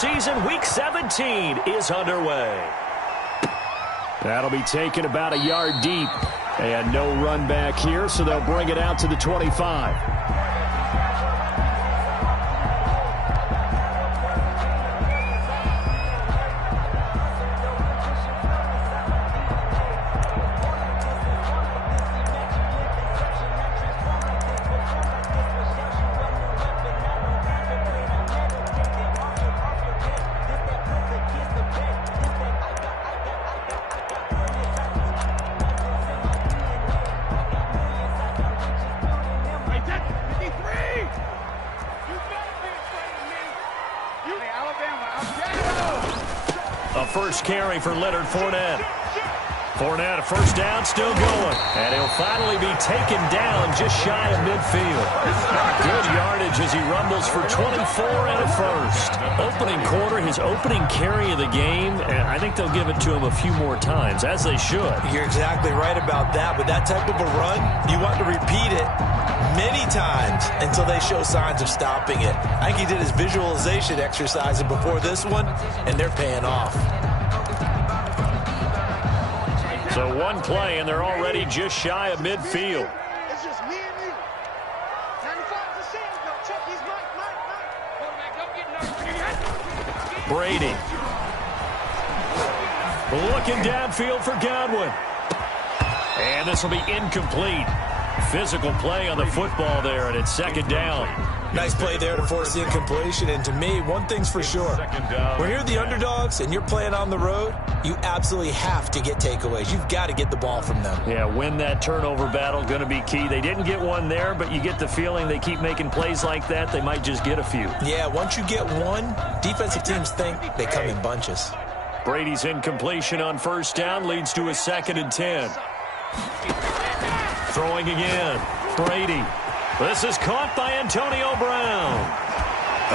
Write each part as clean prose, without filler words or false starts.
season. Week 17 is underway. That'll be taken about a yard deep. And no run back here, so they'll bring it out to the 25. First carry for Leonard Fournette. Fournette, a first down, still going. And he'll finally be taken down just shy of midfield. Good yardage as he rumbles for 24 and a first. Opening quarter, his opening carry of the game, and I think they'll give it to him a few more times, as they should. You're exactly right about that. With that type of a run, you want to repeat it many times until they show signs of stopping it. I think he did his visualization exercises before this one, and they're paying off. So one play, and they're already just shy of midfield. It's just me and you. 95%. No, check his mic. Brady. Looking downfield for Godwin. And this will be incomplete. Physical play on the football there, and it's second down. Nice play there to force the incompletion. And to me, one thing's for sure. When you're the underdogs and you're playing on the road, you absolutely have to get takeaways. You've got to get the ball from them. Yeah, win that turnover battle, going to be key. They didn't get one there, but you get the feeling they keep making plays like that, they might just get a few. Yeah, once you get one, defensive teams think they come in bunches. Brady's incompletion on first down leads to a 2nd and 10. Throwing again. Brady. This is caught by Antonio Brown.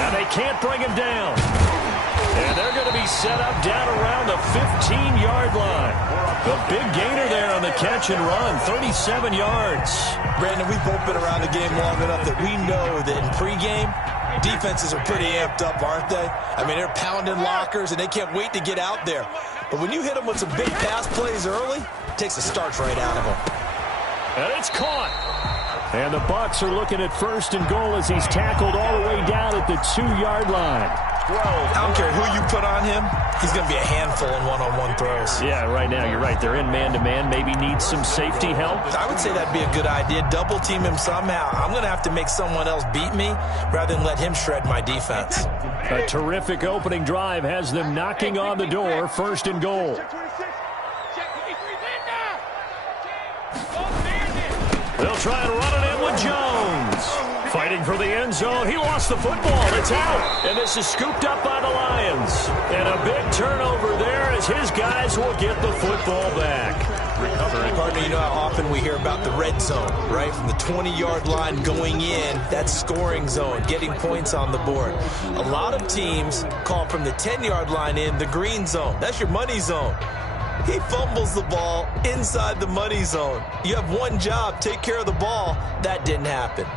And they can't bring him down. And they're going to be set up down around the 15-yard line. A big gainer there on the catch and run, 37 yards. Brandon, we've both been around the game long enough that we know that in pregame, defenses are pretty amped up, aren't they? I mean, they're pounding lockers, and they can't wait to get out there. But when you hit them with some big pass plays early, it takes the starch right out of them. And it's caught. And the Bucs are looking at 1st and goal as he's tackled all the way down at the 2-yard line. I don't care who you put on him. He's going to be a handful in one-on-one throws. Yeah, right now, you're right. They're in man-to-man. Maybe needs some safety help. I would say that'd be a good idea. Double team him somehow. I'm going to have to make someone else beat me rather than let him shred my defense. A terrific opening drive has them knocking on the door. 1st and goal. They'll try and run it in with Jones. Fighting for the end zone. He lost the football. It's out. And this is scooped up by the Lions. And a big turnover there as his guys will get the football back. Partner, you know how often we hear about the red zone, right? From the 20-yard line going in, that's scoring zone, getting points on the board. A lot of teams call from the 10-yard line in the green zone. That's your money zone. He fumbles the ball inside the money zone. You have one job, take care of the ball. That didn't happen.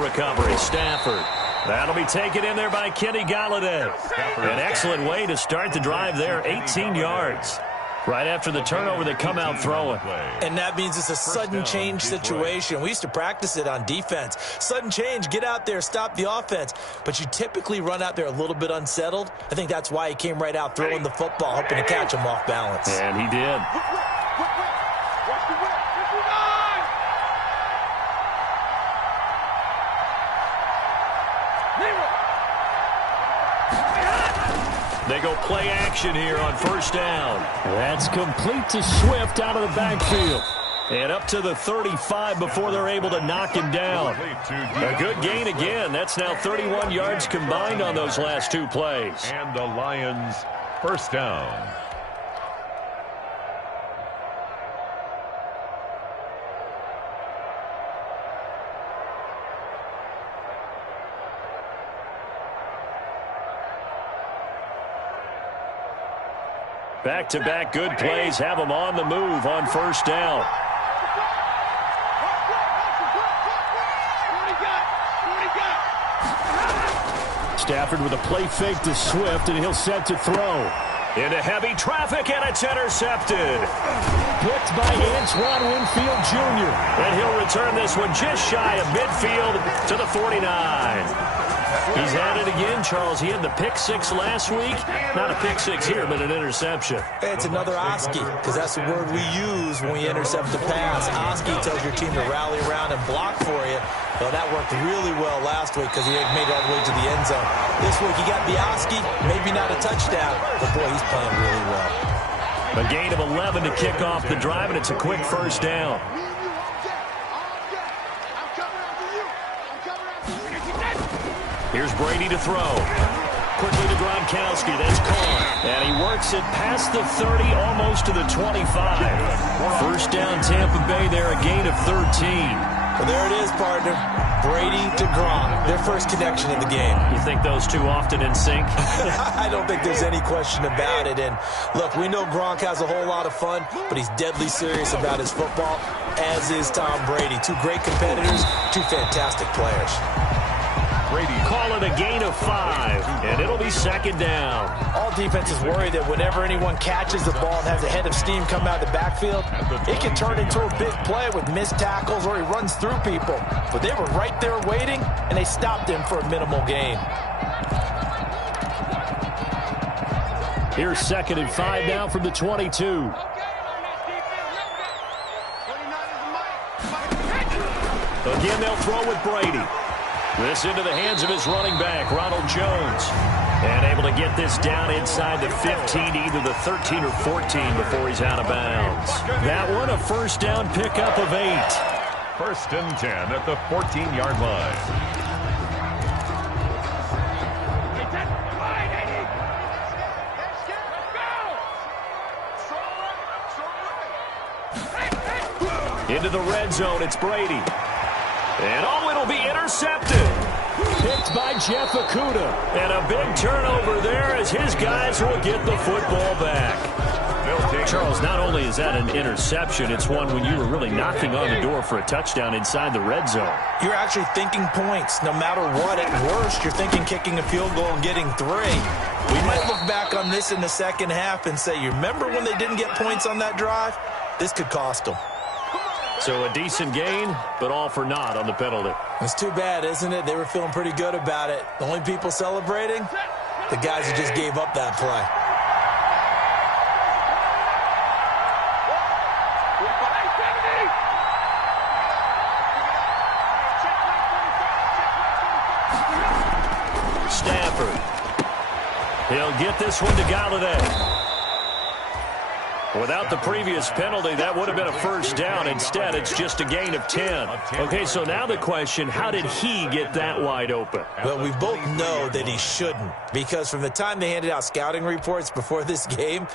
Recovery, Stafford. That'll be taken in there by Kenny Galladay. An excellent way to start the drive there, 18 yards. Right after the turnover, they come out throwing. And that means it's a sudden change situation. We used to practice it on defense. Sudden change, get out there, stop the offense. But you typically run out there a little bit unsettled. I think that's why he came right out throwing the football, hoping to catch him off balance. And he did. They go play action here on 1st down. That's complete to Swift out of the backfield. And up to the 35 before they're able to knock him down. A good gain again. That's now 31 yards combined on those last 2 plays. And the Lions 1st down. Back-to-back good plays have them on the move on first down. Stafford with a play fake to Swift, and he'll set to throw. Into heavy traffic, and it's intercepted. Picked by Antoine Winfield Jr. And he'll return this one just shy of midfield to the 49. He's at it again, Charles. He had the pick six last week. Not a pick six here, but an interception. It's another Oski, because that's the word we use when we intercept a pass. Oski tells your team to rally around and block for you. Well, that worked really well last week because he made it all the way to the end zone. This week he got the Oski, maybe not a touchdown, but boy, he's playing really well. A gain of 11 to kick off the drive, and it's a quick first down. Here's Brady to throw. Quickly to Gronkowski. That's caught. And he works it past the 30, almost to the 25. First down, Tampa Bay there, a gain of 13. Well, there it is, partner. Brady to Gronk, their first connection in the game. You think those two often in sync? I don't think there's any question about it. And, look, we know Gronk has a whole lot of fun, but he's deadly serious about his football, as is Tom Brady. Two great competitors, two fantastic players. Brady call it a gain of 5, and it'll be second down. All defenses worry that whenever anyone catches the ball and has a head of steam come out of the backfield, it can turn into a big play with missed tackles or he runs through people. But they were right there waiting, and they stopped him for a minimal gain. Here's second and 5 now from the 22. Again, they'll throw with Brady. This into the hands of his running back, Ronald Jones. And able to get this down inside the 15, either the 13 or 14 before he's out of bounds. That one, a first down pickup of 8. First and 10 at the 14-yard line. Into the red zone, it's Brady. And it'll be intercepted. Picked by Jeff Okudah. And a big turnover there as his guys will get the football back. Charles, not only is that an interception, it's one when you were really knocking on the door for a touchdown inside the red zone. You're actually thinking points. No matter what, at worst, you're thinking kicking a field goal and getting 3. We might look back on this in the second half and say, you remember when they didn't get points on that drive? This could cost them. So a decent gain, but all for naught on the penalty. It's too bad, isn't it? They were feeling pretty good about it. The only people celebrating? The guys who just gave up that play. Stafford. He'll get this one to Galladay. Without the previous penalty, that would have been a first down. Instead, it's just a gain of 10. Okay, so now the question, how did he get that wide open? Well, we both know that he shouldn't, because from the time they handed out scouting reports before this game,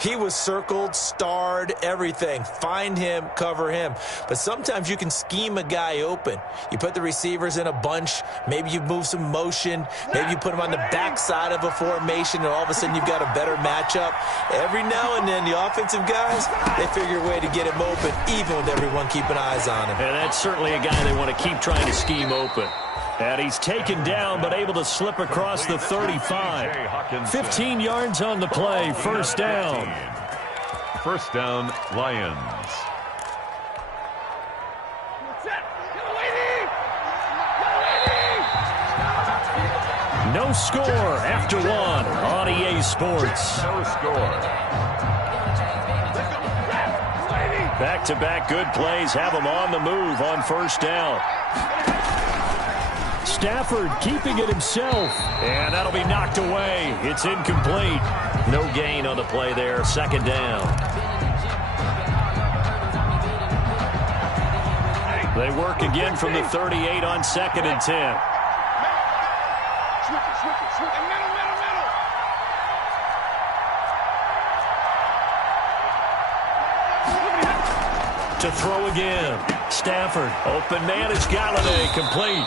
he was circled, starred, everything. Find him, cover him. But sometimes you can scheme a guy open. You put the receivers in a bunch. Maybe you move some motion. Maybe you put them on the backside of a formation, and all of a sudden you've got a better matchup. Every now and then, the offensive guys, they figure a way to get him open, even with everyone keeping eyes on him. And that's certainly a guy they want to keep trying to scheme open. And he's taken down, but able to slip across the 35. 15 yards on the play, first down. First down, Lions. No score after 1 on EA Sports. No score. Back-to-back good plays have him on the move on first down. Stafford keeping it himself. And that'll be knocked away. It's incomplete. No gain on the play there. Second down. They work again from the 38 on second and 10. To throw again. Stafford. Open man is Galladay. Complete.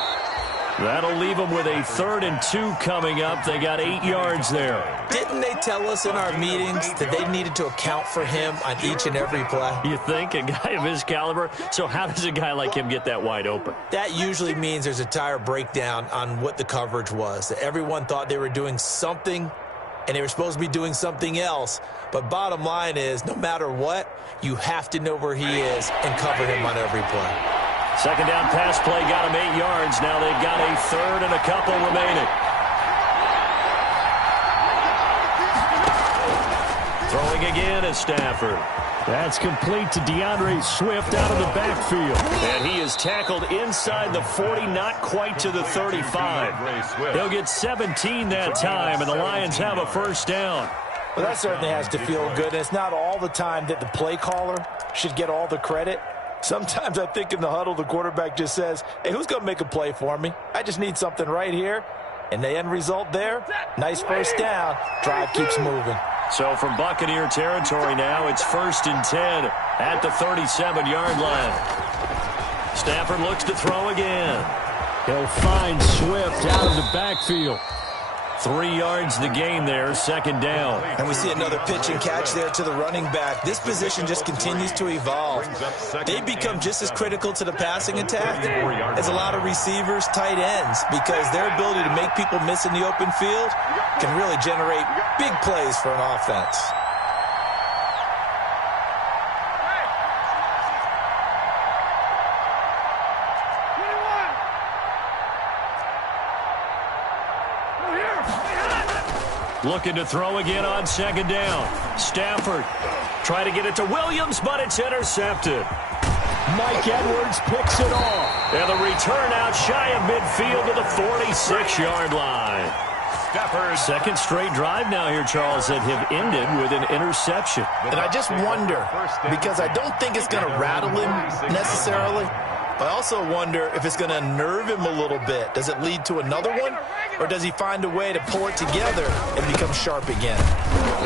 That'll leave them with a 3rd and 2 coming up. They got 8 yards there. Didn't they tell us in our meetings that they needed to account for him on each and every play? You think? A guy of his caliber? So how does a guy like him get that wide open? That usually means there's a tire breakdown on what the coverage was. That everyone thought they were doing something, and they were supposed to be doing something else. But bottom line is, no matter what, you have to know where he is and cover him on every play. Second down pass play got him 8 yards. Now they've got a 3rd and a couple remaining. Throwing again is Stafford. That's complete to DeAndre Swift out of the backfield. And he is tackled inside the 40, not quite to the 35. He'll get 17 that time, and the Lions have a first down. Well, that certainly has to feel good. And it's not all the time that the play caller should get all the credit. Sometimes I think in the huddle, the quarterback just says, hey, who's going to make a play for me? I just need something right here. And the end result there, nice first down. Drive keeps moving. So from Buccaneer territory now, it's 1st and 10 at the 37-yard line. Stafford looks to throw again. He'll find Swift out of the backfield. 3 yards the gain there, 2nd down. And we see another pitch and catch there to the running back. This position just continues to evolve. They become just as critical to the passing attack as a lot of receivers, tight ends, because their ability to make people miss in the open field can really generate big plays for an offense. Looking to throw again on 2nd down. Stafford trying to get it to Williams, but it's intercepted. Mike Edwards picks it off. And the return out shy of midfield to the 46-yard line. Stafford. Second straight drive now here, Charles, that have ended with an interception. And I just wonder, because I don't think it's going to rattle him necessarily. I also wonder if it's going to unnerve him a little bit. Does it lead to another one? Or does he find a way to pull it together and become sharp again?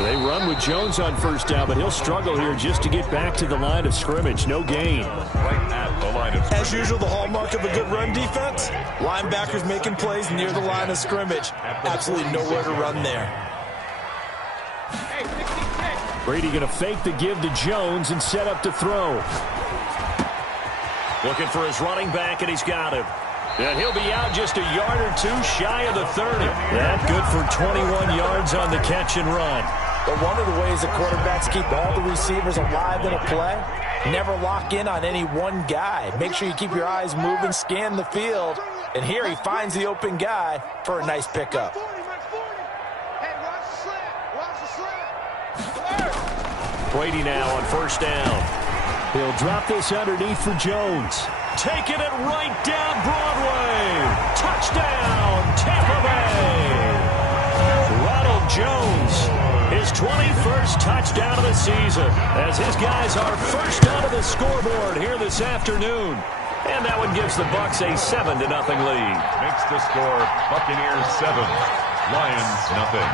They run with Jones on first down, but he'll struggle here just to get back to the line of scrimmage. No gain. Right at the line of scrimmage. As usual, the hallmark of a good run defense, linebackers making plays near the line of scrimmage. Absolutely nowhere to run there. Brady going to fake the give to Jones and set up to throw. Looking for his running back, and he's got him. And he'll be out just a yard or two shy of the 30. That good for 21 yards on the catch and run. But one of the ways the quarterbacks keep all the receivers alive in a play, never lock in on any one guy. Make sure you keep your eyes moving, scan the field. And here he finds the open guy for a nice pickup. Brady now on first down. He'll drop this underneath for Jones. Taking it right down Broadway. Touchdown, Tampa Bay. Ronald Jones, his 21st touchdown of the season, as his guys are first out of the scoreboard here this afternoon. And that one gives the Bucs a 7-0 lead. Makes the score Buccaneers 7, Lions nothing.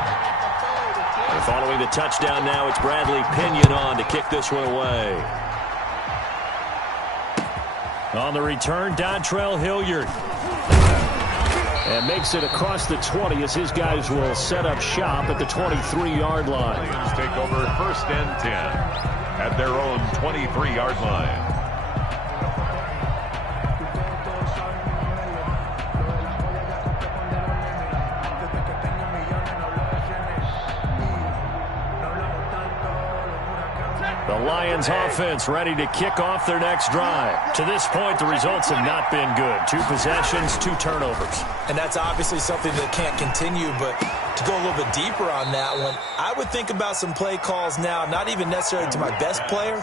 And following the touchdown now, it's Bradley Pinion on to kick this one away. On the return, Dontrell Hilliard. And makes it across the 20 as his guys will set up shop at the 23-yard line. Lions take over 1st and 10 at their own 23-yard line. The Lions offense ready to kick off their next drive. To this point, the results have not been good. 2 possessions, 2 turnovers. And that's obviously something that can't continue, but to go a little bit deeper on that one, I would think about some play calls now, not even necessarily to my best player,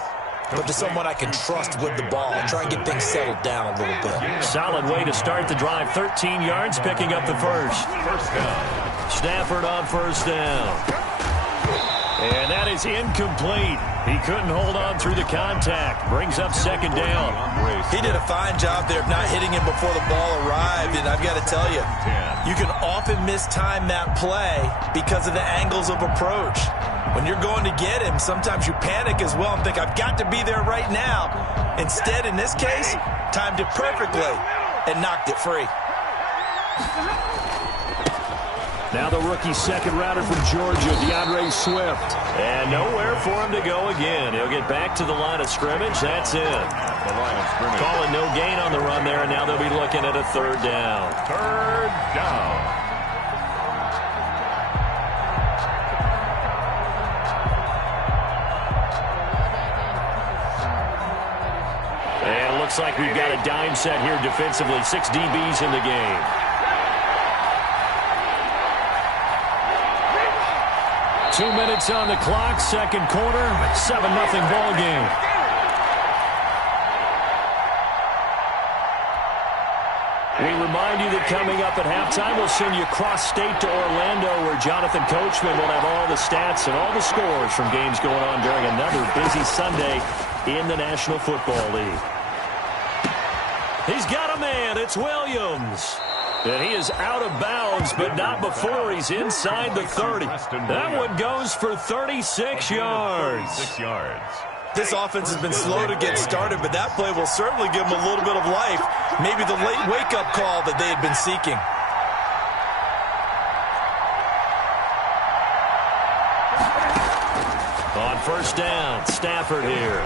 but to someone I can trust with the ball and try and get things settled down a little bit. Solid way to start the drive. 13 yards, picking up the first. First down. Stafford on first down. And that is incomplete. He couldn't hold on through the contact. Brings up 2nd down. He did a fine job there of not hitting him before the ball arrived, and I've got to tell you, you can often mistime that play because of the angles of approach. When you're going to get him, sometimes you panic as well and think, I've got to be there right now. Instead, in this case, timed it perfectly and knocked it free. Now the rookie second rounder from Georgia, DeAndre Swift. And nowhere for him to go again. He'll get back to the line of scrimmage. That's it. Calling no gain on the run there, and now they'll be looking at a third down. Third down. And it looks like we've got a dime set here defensively. 6 DBs in the game. Two minutes on the clock, second quarter, 7-0 ball game. We remind you that coming up at halftime, we'll send you cross-state to Orlando, where Jonathan Coachman will have all the stats and all the scores from games going on during another busy Sunday in the National Football League. He's got a man. It's Williams. And he is out of bounds, but not before he's inside the 30. That one goes for 36 yards. 36 yards. This offense has been slow to get started, but that play will certainly give them a little bit of life. Maybe the late wake-up call that they had been seeking. On first down, Stafford here.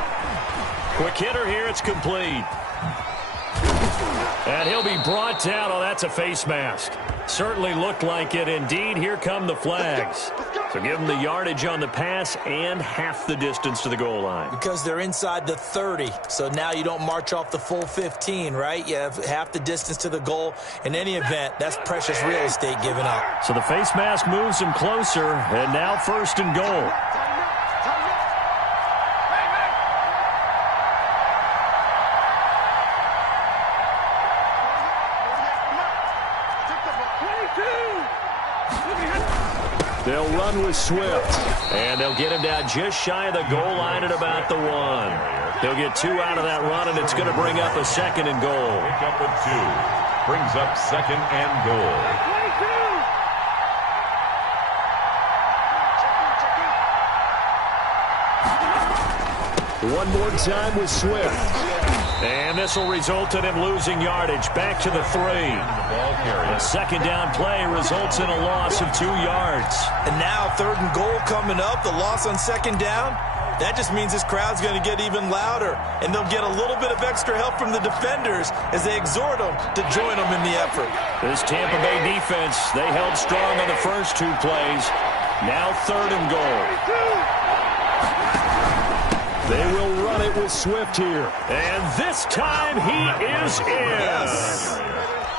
Quick hitter here, it's complete. And he'll be brought down. Oh, that's a face mask. Certainly looked like it. Indeed, here come the flags. So give them the yardage on the pass and half the distance to the goal line. Because they're inside the 30, so now you don't march off the full 15, right? You have half the distance to the goal. In any event, that's precious real estate given up. So the face mask moves him closer, and now first and goal. They'll run with Swift, and they'll get him down just shy of the goal line at about the 1. He'll get 2 out of that run, and it's going to bring up a second and goal. Pick up a 2. Brings up second and goal. One more time with Swift. And this will result in him losing yardage. Back to the 3. A second down play results in a loss of 2 yards. And now third and goal coming up. The loss on second down. That just means this crowd's going to get even louder. And they'll get a little bit of extra help from the defenders as they exhort them to join them in the effort. This Tampa Bay defense, they held strong on the first 2 plays. Now third and goal. They will run it with Swift here. And this time he is in.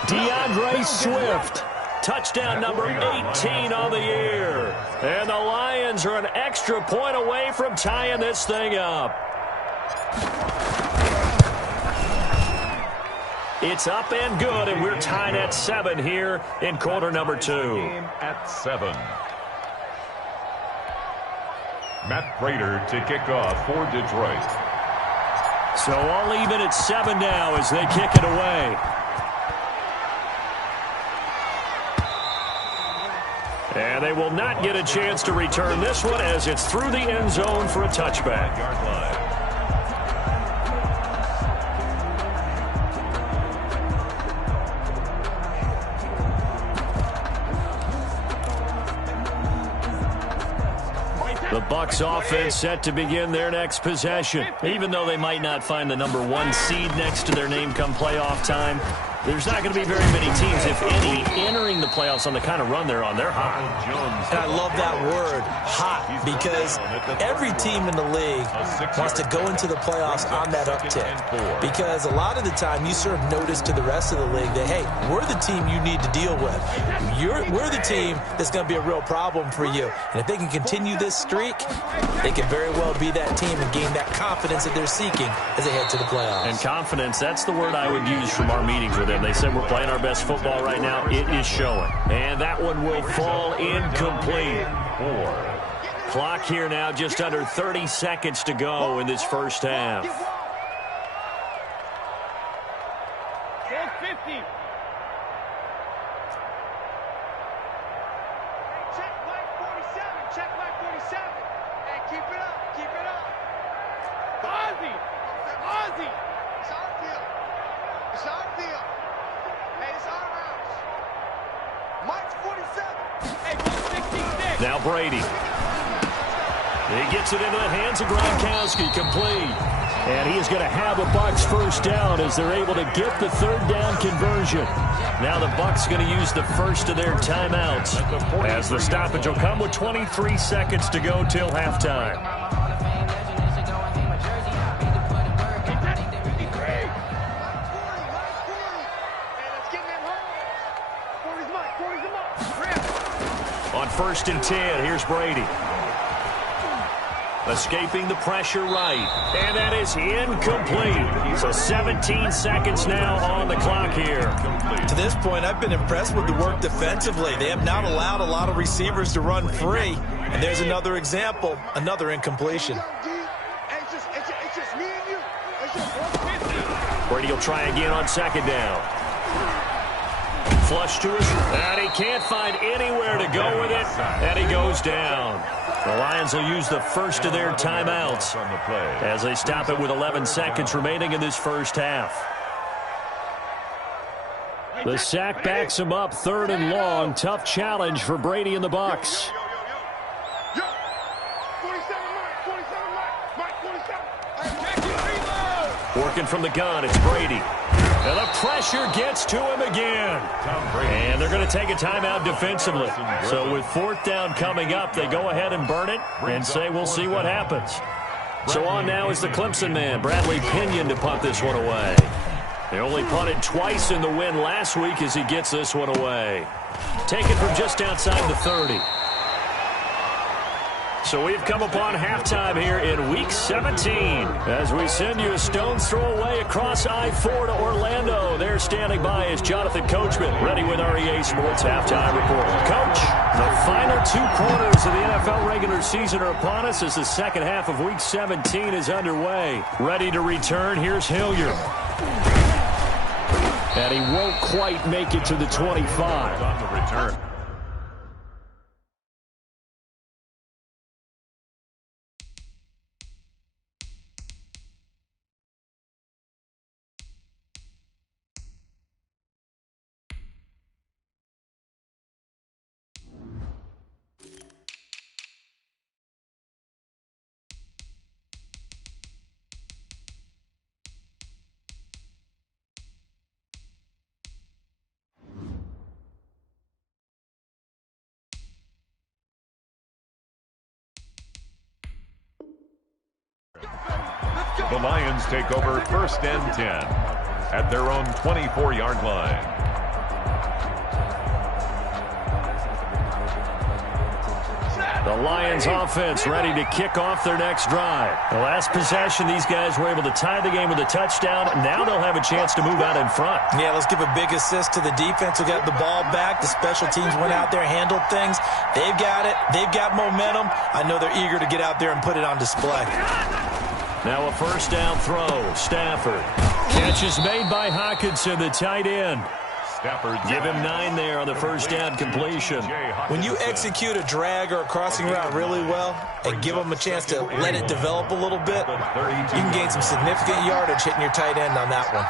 DeAndre Swift. Touchdown number 18 on the year. And the Lions are an extra point away from tying this thing up. It's up and good, and we're tied at 7 here in quarter number 2. At 7. Matt Prater to kick off for Detroit. So all even at 7 now as they kick it away. And they will not get a chance to return this one as it's through the end zone for a touchback. Yard line. The Bucs offense set to begin their next possession. Even though they might not find the number 1 seed next to their name come playoff time, there's not going to be very many teams, if any, entering the playoffs on the kind of run they're on. They're hot. And I love that word, hot, because every team in the league wants to go into the playoffs on that uptick. Because a lot of the time you serve notice to the rest of the league that, hey, we're the team you need to deal with. We're the team that's going to be a real problem for you. And if they can continue this streak, they can very well be that team and gain that confidence that they're seeking as they head to the playoffs. And confidence, that's the word I would use from our meetings with them. They said we're playing our best football right now. It is showing. And that one will fall incomplete. 4. Clock here now, just under 30 seconds to go in this first half. 50. Check Mike 47. Check Mike 47. Hey, keep it up. Keep it up. Ozzy. Ozzy. It's our field. It's our field. Hey, it's our house. Mike's 47. Now Brady. He gets it into the hands of Gronkowski, complete. And he is going to have a Bucs first down as they're able to get the third down conversion. Now the Bucs going to use the first of their timeouts as the stoppage will come with 23 seconds to go till halftime. On 1st and 10, here's Brady. Escaping the pressure right. And that is incomplete. So 17 seconds now on the clock here. To this point, I've been impressed with the work defensively. They have not allowed a lot of receivers to run free. And there's another example, another incompletion. Brady will try again on 2nd down. Flush to his, and he can't find anywhere to go with it, and he goes down. The Lions will use the first of their timeouts as they stop it with 11 seconds remaining in this first half. The sack backs him up, 3rd and long. Tough challenge for Brady and the Bucs. Working from the gun, it's Brady. And the pressure gets to him again. And they're going to take a timeout defensively. So with 4th down coming up, they go ahead and burn it and say we'll see what happens. So on now is the Clemson man, Bradley Pinion, to punt this one away. They only punted twice in the win last week as he gets this one away. Taken from just outside the 30. So we've come upon halftime here in Week 17 as we send you a stone's throw away across I-4 to Orlando. There standing by is Jonathan Coachman, ready with REA Sports Halftime Report. Coach, the final 2 quarters of the NFL regular season are upon us as the second half of Week 17 is underway. Ready to return, here's Hilliard. And he won't quite make it to the 25. On the return. The Lions take over 1st and 10 at their own 24-yard line. The Lions offense ready to kick off their next drive. The last possession, these guys were able to tie the game with a touchdown. Now they'll have a chance to move out in front. Yeah, let's give a big assist to the defense who got the ball back. The special teams went out there, handled things. They've got it. They've got momentum. I know they're eager to get out there and put it on display. Now a 1st down throw. Stafford. Catch is made by Hockenson, the tight end. Stafford. Give him 9 there on the 1st down completion. When you execute a drag or a crossing route really well and give them a chance to let it develop a little bit, you can gain some significant yardage hitting your tight end on that one.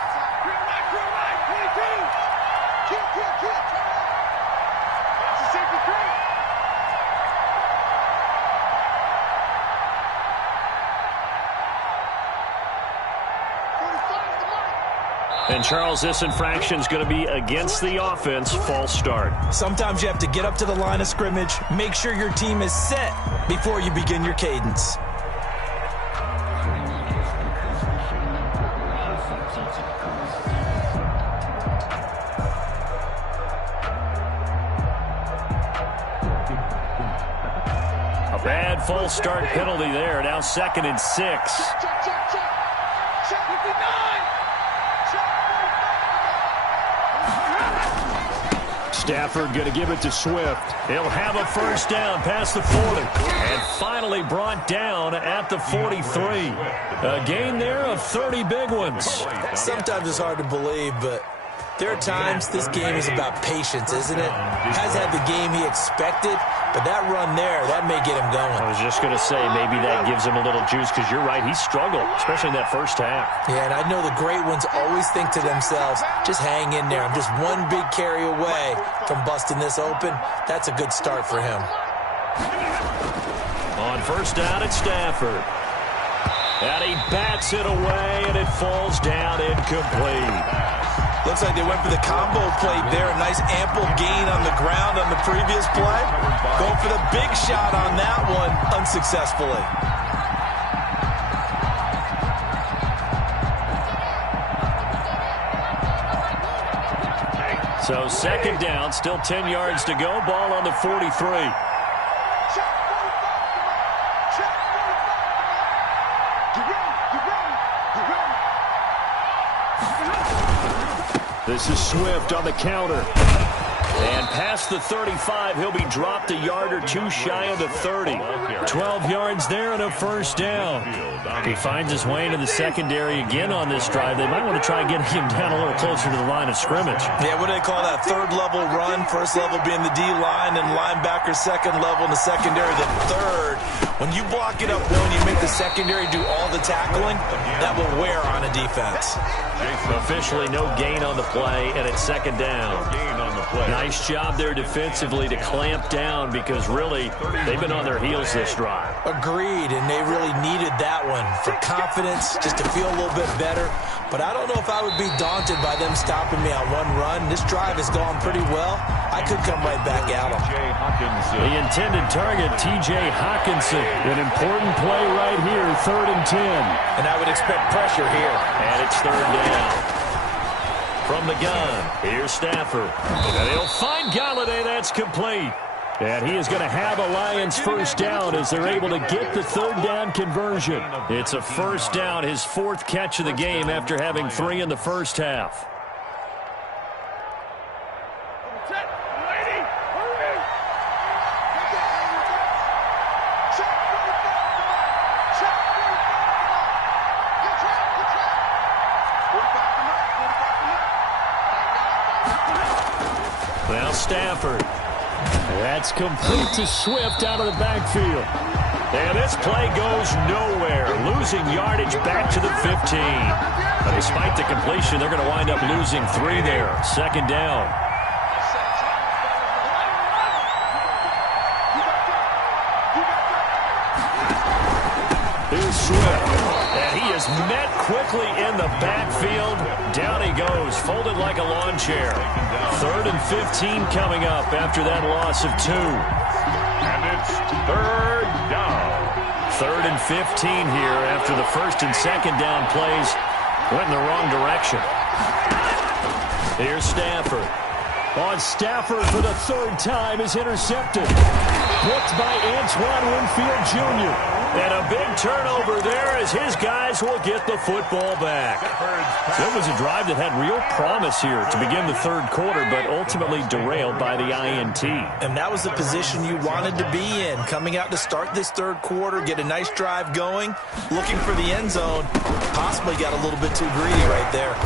And, Charles, this infraction is going to be against the offense. False start. Sometimes you have to get up to the line of scrimmage, make sure your team is set before you begin your cadence. A bad false start penalty there. Now 2nd and 6. Stafford going to give it to Swift. He'll have a 1st down past the 40. And finally brought down at the 43. A gain there of 30 big ones. Sometimes it's hard to believe, but There are times this game is about patience, isn't it? Has had the game he expected, but that run there, that may get him going. I was just going to say maybe that gives him a little juice because you're right, he struggled, especially in that first half. Yeah, and I know the great ones always think to themselves, just hang in there. I'm just one big carry away from busting this open. That's a good start for him. On first down, it's Stafford. And he bats it away, and it falls down incomplete. Looks like they went for the combo play there. A nice ample gain on the ground on the previous play. Going for the big shot on that one unsuccessfully. So second down, still 10 yards to go. Ball on the 43. This is Swift on the counter. And past the 35, he'll be dropped a yard or two shy of the 30. 12 yards there and a first down. He finds his way into the secondary again on this drive. They might want to try and get him down a little closer to the line of scrimmage. Yeah, what do they call that? Third level run. First level being the D-line and linebacker. Second level in the secondary. The third. When you block it up well and you make the secondary do all the tackling, that will wear on a defense. Officially no gain on the play, and it's second down. Nice job there defensively to clamp down because really they've been on their heels this drive. Agreed, and they really needed that one for confidence, just to feel a little bit better. But I don't know if I would be daunted by them stopping me on one run. This drive has gone pretty well. I could come right back at them. The intended target, T.J. Hawkinson. An important play right here, 3rd and 10. And I would expect pressure here. And it's 3rd down. From the gun, here's Stafford. And he'll find Galladay. That's complete. And he is going to have a Lions first down as they're able to get the 3rd down conversion. It's a first down, his 4th catch of the game after having 3 in the first half. Now Stafford. That's complete to Swift out of the backfield. And this play goes nowhere. Losing yardage back to the 15. But despite the completion, they're going to wind up losing 3 there. Second down. Here's Swift. And he is met quickly in the backfield. Down he goes, folded like a lawn chair. 3rd and 15 coming up after that loss of 2. And it's 3rd down. 3rd and 15 here after the 1st and 2nd down plays went in the wrong direction. Here's Stafford. On Stafford for the 3rd time is intercepted. Picked by Antoine Winfield Jr. And a big turnover there as his guys will get the football back. It was a drive that had real promise here to begin the 3rd quarter, but ultimately derailed by the INT. And that was the position you wanted to be in. Coming out to start this 3rd quarter, get a nice drive going, looking for the end zone. Possibly got a little bit too greedy right there.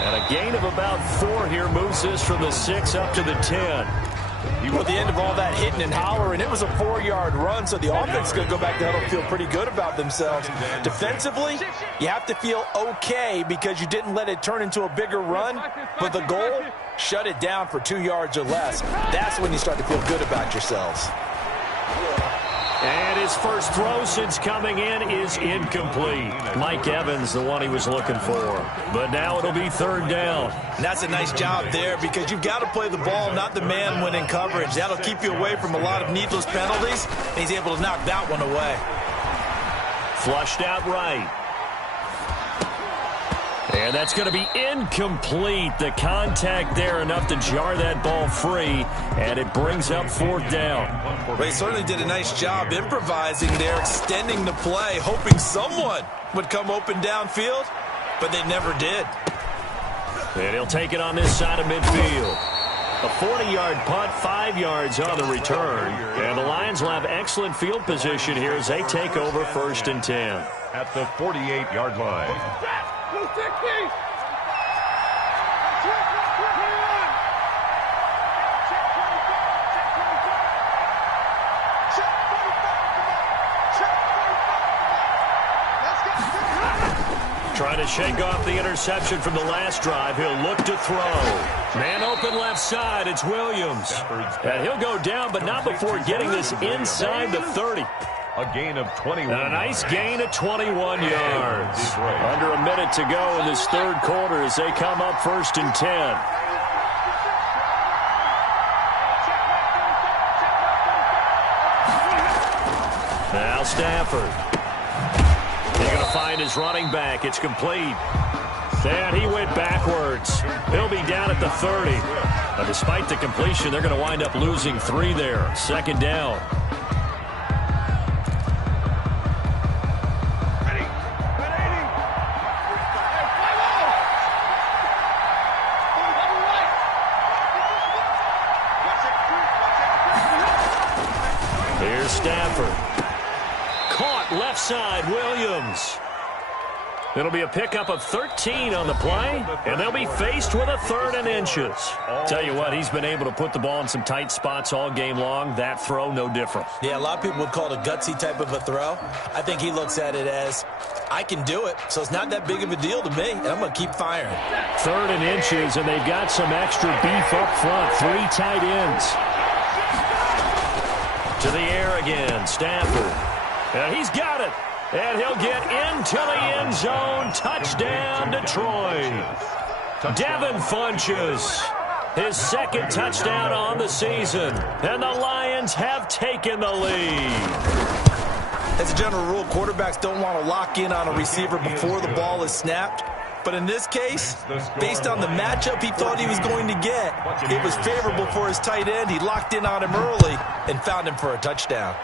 And a gain of about 4 here moves this from the 6 up to the 10. At the end of all that hitting and hollering, it was a 4-yard run, so the offense is going to go back there and feel pretty good about themselves. Defensively, you have to feel okay because you didn't let it turn into a bigger run, but the goal, shut it down for 2 yards or less. That's when you start to feel good about yourselves. And his first throw since coming in is incomplete. Mike Evans, the one he was looking for. But now it'll be 3rd down. And that's a nice job there because you've got to play the ball, not the man when in coverage. That'll keep you away from a lot of needless penalties, and he's able to knock that one away. Flushed out right. And that's going to be incomplete. The contact there enough to jar that ball free, and it brings up 4th down. Well, he certainly did a nice job improvising there, extending the play, hoping someone would come open downfield, but they never did. And he'll take it on this side of midfield. A 40-yard punt, 5 yards on the return. And the Lions will have excellent field position here as they take over 1st and 10. At the 48-yard line. Trying to shake off the interception from the last drive. He'll look to throw. Man open left side. It's Williams. And he'll go down, but not before getting this inside the 30. A gain of 21. And a nice gain of 21 yards. Under a minute to go in this third quarter as they come up 1st and 10. Now Stafford. He's going to find his running back. It's complete. And he went backwards. He'll be down at the 30. But despite the completion, they're going to wind up losing 3 there. 2nd down. Here's Stafford. Caught left side, Williams. It'll be a pickup of 13 on the play, and they'll be faced with a 3rd and inches. Tell you what, he's been able to put the ball in some tight spots all game long. That throw, no different. Yeah, a lot of people would call it a gutsy type of a throw. I think he looks at it as, I can do it, so it's not that big of a deal to me, and I'm going to keep firing. 3rd and inches, and they've got some extra beef up front. 3 tight ends. To the air again, Stafford. And he's got it. And he'll get into the end zone. Touchdown, Detroit. Devin Funchess, his 2nd touchdown on the season. And the Lions have taken the lead. As a general rule, quarterbacks don't want to lock in on a receiver before the ball is snapped. But in this case, based on the matchup he thought he was going to get, it was favorable for his tight end. He locked in on him early and found him for a touchdown.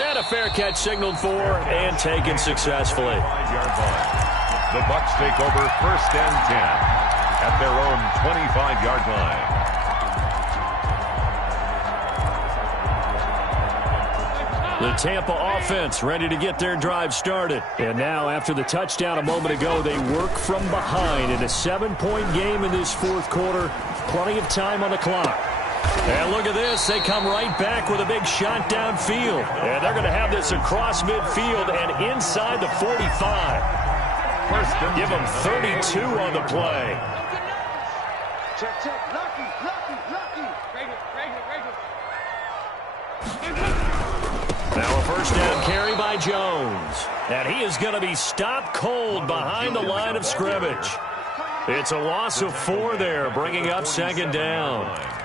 And a fair catch signaled for and taken successfully. The Bucs take over 1st and 10 at their own 25-yard line. The Tampa offense ready to get their drive started. And now, after the touchdown a moment ago, they work from behind in a 7-point game in this 4th quarter. Plenty of time on the clock. And look at this. They come right back with a big shot downfield. And they're going to have this across midfield and inside the 45. Give them 32 on the play. Check, check. Lucky. Now a 1st down carry by Jones. And he is going to be stopped cold behind the line of scrimmage. It's a loss of 4 there, bringing up 2nd down.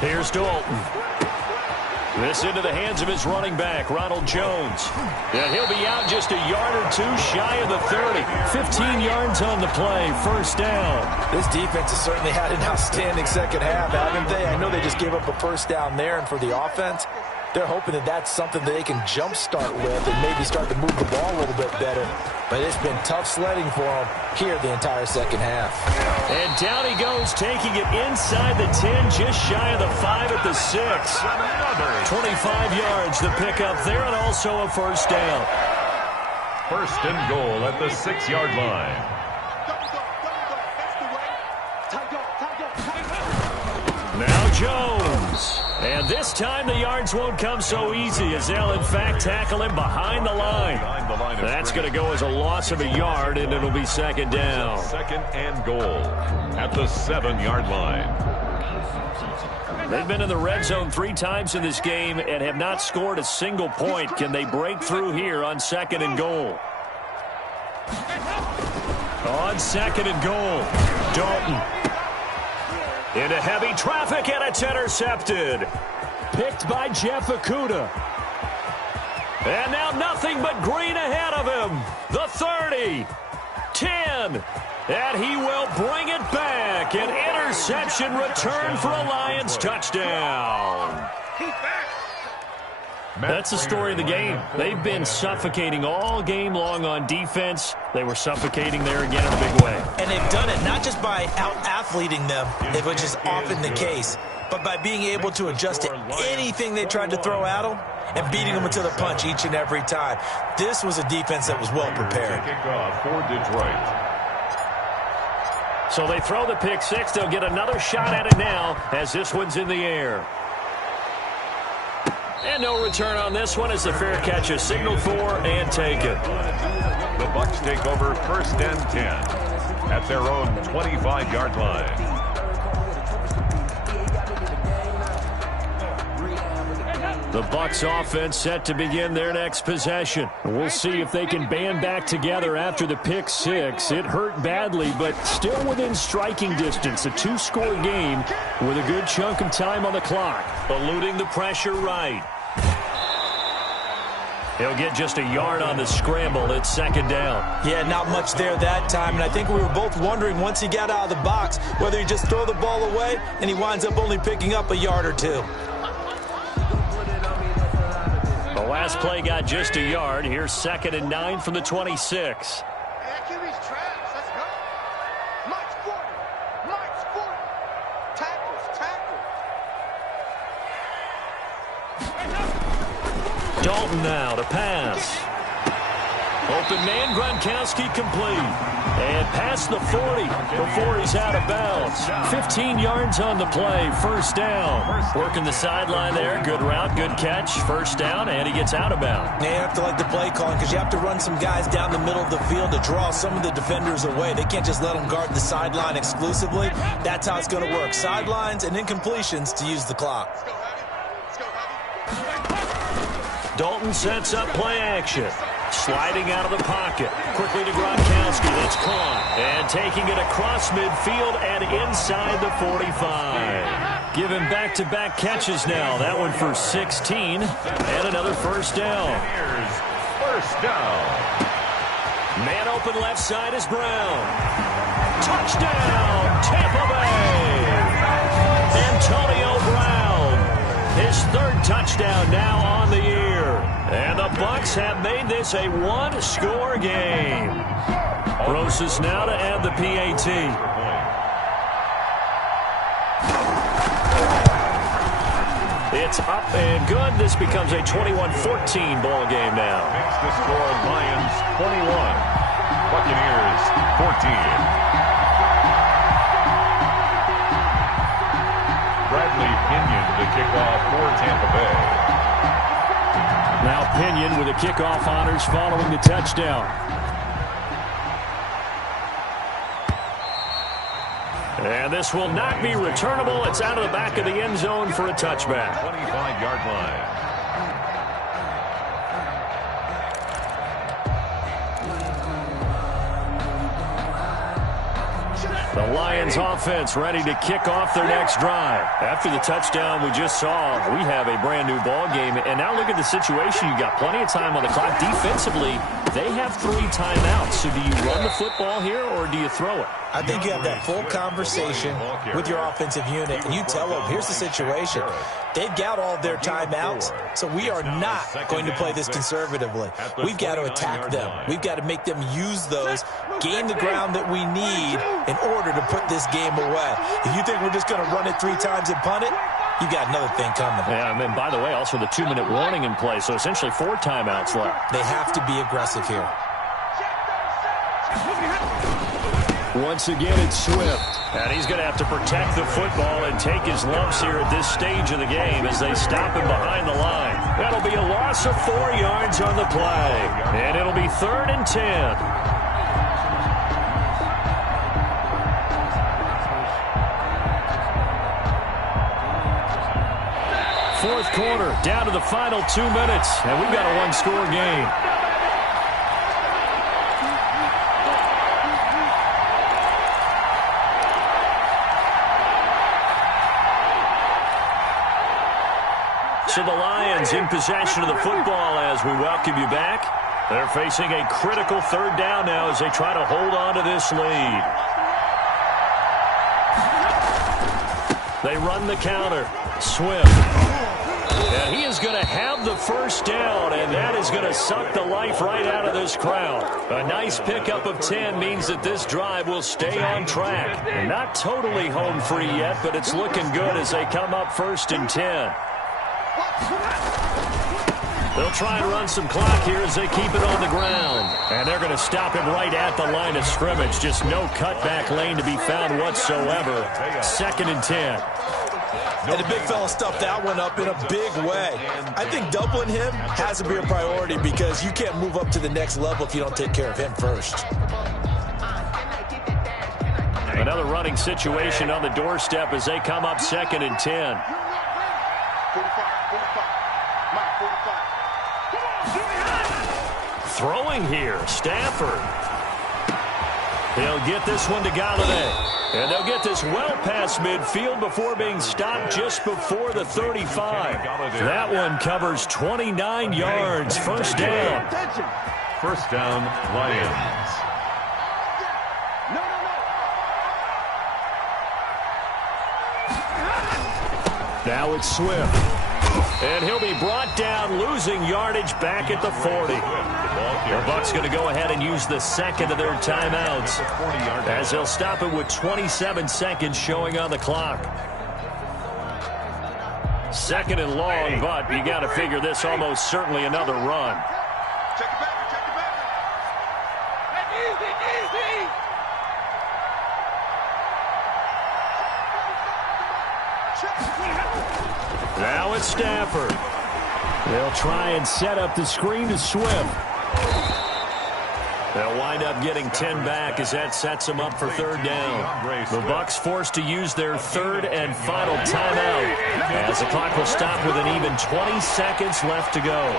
Here's Dalton. This into the hands of his running back, Ronald Jones. And he'll be out just a yard or 2 shy of the 30. 15 yards on the play, 1st down. This defense has certainly had an outstanding 2nd half, haven't they? I know they just gave up a 1st down there, and for the offense, they're hoping that that's something that they can jumpstart with and maybe start to move the ball a little bit better. But it's been tough sledding for them here the entire 2nd half. And down he goes, taking it inside the 10, just shy of the 5 at the 6. 25 yards, the pickup there, and also a 1st down. 1st and goal at the 6-yard line. Now Jones. And this time the yards won't come so easy as they'll in fact tackle him behind the line. That's going to go as a loss of a yard, and it'll be 2nd down. 2nd and goal at the 7-yard line. They've been in the red zone 3 times in this game and have not scored a single point. Can they break through here on 2nd and goal? On 2nd and goal, Dalton. Into heavy traffic, and it's intercepted. Picked by Jeff Okudah. And now nothing but green ahead of him. The 30, 10, and he will bring it back. An interception return for a Lions touchdown. That's the story of the game. They've been suffocating all game long on defense. They were suffocating there again in a big way. And they've done it not just by out-athleting them, which is often the case, but by being able to adjust to anything they tried to throw at them and beating them to the punch each and every time. This was a defense that was well prepared. Kickoff for Detroit. So they throw the pick six. They'll get another shot at it now as this one's in the air. And no return on this one as the fair catch is signaled for and taken. The Bucs take over 1st and 10 at their own 25-yard line. The Bucs offense set to begin their next possession. We'll see if they can band back together after the pick six. It hurt badly, but still within striking distance. A two-score game with a good chunk of time on the clock. Eluding the pressure right. He'll get just a yard on the scramble. It's 2nd down. Yeah, not much there that time, and I think we were both wondering once he got out of the box whether he just throw the ball away and he winds up only picking up a yard or two. The last play got just a yard. Here's 2nd and 9 from the 26. That QB's trash. Let's go. March 40. March 40. Tackles. Dalton now to pass. Open man, Gronkowski complete. And past the 40 before he's out of bounds. 15 yards on the play, 1st down. Working the sideline there. Good route, good catch. 1st down, and he gets out of bounds. You have to like the play calling because you have to run some guys down the middle of the field to draw some of the defenders away. They can't just let them guard the sideline exclusively. That's how it's going to work. Sidelines and incompletions to use the clock. Dalton sets up play action. Sliding out of the pocket. Quickly to Gronkowski. That's caught. And taking it across midfield and inside the 45. Given back-to-back catches now. That one for 16. And another 1st down. Here's 1st down. Man open left side is Brown. Touchdown, Tampa Bay. Antonio Brown. His 3rd touchdown now on the year. And the Bucs have made this a one-score game. Roses now to add the PAT. It's up and good. This becomes a 21-14 ball game now. Makes the score Lions 21, Buccaneers 14. Bradley Pinion to kick off for Tampa Bay. Now Pinion with the kickoff honors following the touchdown. And this will not be returnable. It's out of the back of the end zone for a touchback. 25-yard line. The Lions offense ready to kick off their next drive. After the touchdown we just saw, we have a brand new ball game. And now look at the situation. You've got plenty of time on the clock. Defensively, they have 3 timeouts. So do you run the football here or do you throw it? I think you have that full conversation with your offensive unit, and you tell them, here's the situation. They've got all their timeouts, so we are not going to play this conservatively. We've got to attack them. We've got to make them use those, gain the ground that we need in order to put this game away. If you think we're just going to run it 3 times and punt it, you got another thing coming. Yeah, and by the way, also the 2-minute warning in play, so essentially 4 timeouts left. They have to be aggressive here. Once again, it's Swift. And he's going to have to protect the football and take his lumps here at this stage of the game as they stop him behind the line. That'll be a loss of 4 yards on the play. And it'll be 3rd and 10. Fourth quarter, down to the final 2 minutes, and we've got a one-score game. So the Lions in possession of the football as we welcome you back. They're facing a critical 3rd down now as they try to hold on to this lead. They run the counter. Swift. And he is going to have the 1st down, and that is going to suck the life right out of this crowd. A nice pickup of 10 means that this drive will stay on track. Not totally home free yet, but it's looking good as they come up 1st and 10. They'll try and run some clock here as they keep it on the ground. And they're going to stop him right at the line of scrimmage. Just no cutback lane to be found whatsoever. 2nd and 10. And the big fella stuffed that one up in a big way. I think doubling him has to be a priority because you can't move up to the next level if you don't take care of him first. Another running situation on the doorstep as they come up 2nd and 10. Throwing here, Stafford. He'll get this one to Galladay. And they'll get this well past midfield before being stopped just before the 35. That one covers 29 yards. First down. First down, Lions. Now it's Swift. And he'll be brought down, losing yardage back at the 40. The Bucs going to go ahead and use the second of their timeouts as they'll stop it with 27 seconds showing on the clock. 2nd and long, but you got to figure this almost certainly another run. Check it back, check it back. Easy. Now it's Stafford. They'll try and set up the screen to Swift. They'll wind up getting 10 back as that sets them up for 3rd down. The Bucs forced to use their 3rd and final timeout as the clock will stop with an even 20 seconds left to go.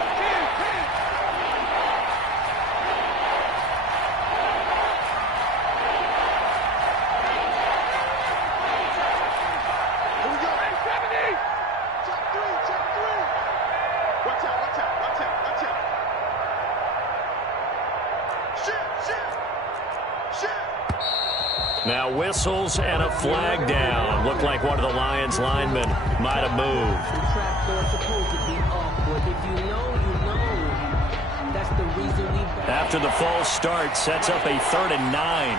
Now whistles and a flag down. Looked like one of the Lions linemen might have moved. After the false start, sets up a 3rd and 9.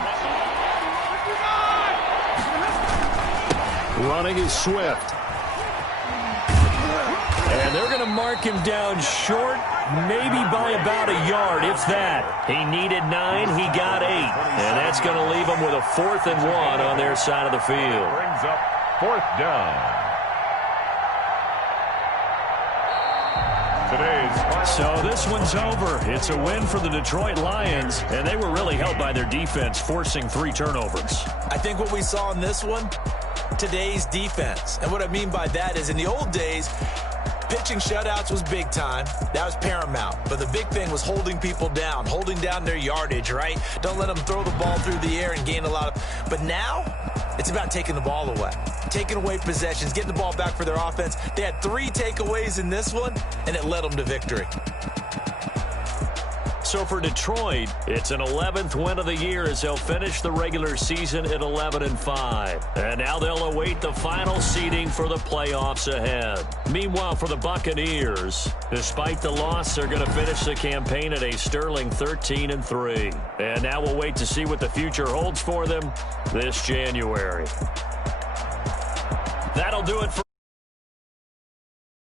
Running is Swift. And they're going to mark him down short, maybe by about a yard, if that. He needed 9, he got 8. And that's going to leave him with a 4th and 1 on their side of the field. Brings up 4th down. So this one's over. It's a win for the Detroit Lions, and they were really helped by their defense, forcing 3 turnovers. I think what we saw in this one, today's defense. And what I mean by that is in the old days, pitching shutouts was big time. That was paramount. But the big thing was holding people down, holding down their yardage, right? Don't let them throw the ball through the air and gain a lot of... But now, it's about taking the ball away. Taking away possessions, getting the ball back for their offense. They had 3 takeaways in this one, and it led them to victory. So for Detroit, it's an 11th win of the year as they'll finish the regular season at 11-5. And now they'll await the final seeding for the playoffs ahead. Meanwhile, for the Buccaneers, despite the loss, they're going to finish the campaign at a sterling 13-3. And now we'll wait to see what the future holds for them this January. That'll do it for